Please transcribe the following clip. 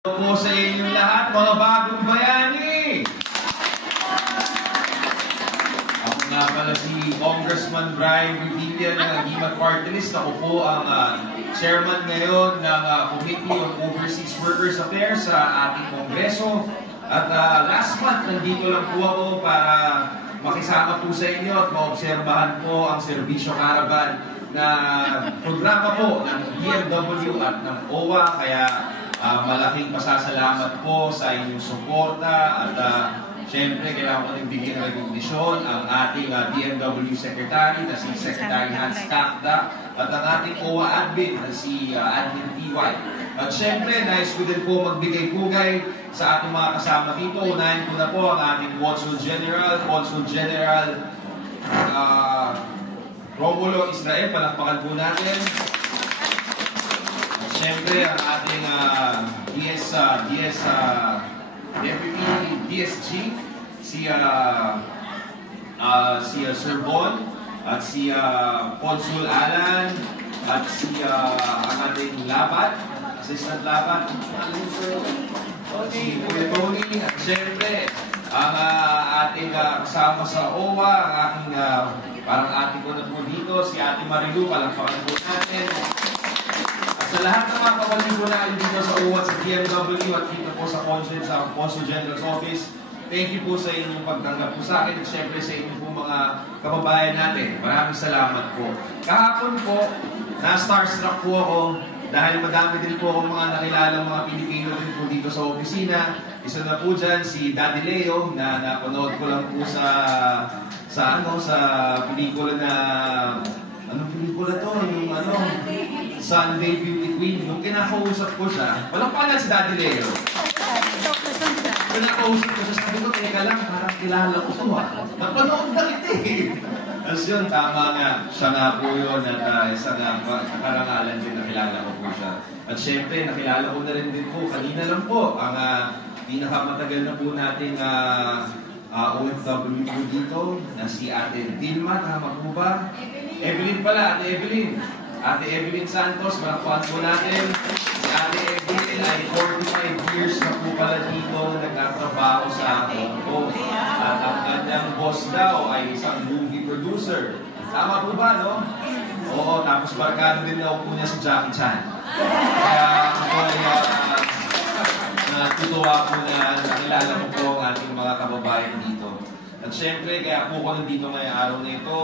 Po sa inyong lahat, mga bagong bayani! Ako nga pala si Congressman Brian Revilla ng Aguiman Party List. Ako po ang chairman ngayon ng Committee on Overseas Workers Affairs sa ating Kongreso. At last month, nandito lang po ako para makisama po sa inyo at maobserbahan po ang Serbisyo Caravan na programa po ng DMW at ng OWA. Kaya malaking pasasalamat po sa inyong suporta at syempre kailangan ko nang bigyan ng recognition ang ating DMW Secretary na si Secretary Hans Kakda at ang ating OWA Admin na si Admin TY. At syempre, nais ko din po magbigay pugay sa ating mga kasama dito. Unahin ko na po ang ating Consul General Romulo Israel. Palakpakan po natin. Siyempre, ang ating Deputy DSG, si Sir Bon, at si Consul Alan, at si ang ating Labat, Assistant Labat, si Kuya Tony, at siyempre, ang ating kasama sa OWA, ang aking, parang ating ko na po dito, si Ate Marilu, palakpakan po natin. Sa lahat ng mga kapatid ko na dito sa OWA, sa DMW at dito po sa Consul General's Office, thank you po sa inyong pagtanggap po sa akin at syempre sa inyong po mga kababayan natin. Maraming salamat po. Kahapon po, na-starstruck po ako dahil madami din po akong mga nakilalang mga Pilipino din po dito sa opisina. Isa na po dyan si Daddy Leo na napanood ko lang po sa pelikula na anong pelikula to? Yung Sunday Beauty Queen. Nung kinakausap ko siya, walang pala si Daddy Leo. Kinakausap ko siya, sabi ko, teka lang, parang kilala ko ito Napanood na kita Tapos yun, tama nga. Siya nga po yun at isang karangalan din nakilala ko po siya. At syempre, nakilala ko na rin din po, kanina lang po, ang pinakamatagal na po nating OFW po dito, na si Ate Dilma, tama po ba? Evelyn pala, Ate Evelyn. Ate Evelyn Santos, malakpakan po natin. Si Ate Evelyn ay 45 years na po pala dito nagtatrabaho sa Toronto. At ang kanyang boss daw ay isang movie producer. Tama po ba, no? Oo, tapos barkado din daw po niya si Jackie Chan. Kaya ako ay natutuwa po na nakilala ko po ang ating mga kababayan dito. At syempre, kaya po ko nandito ngayong araw na ito,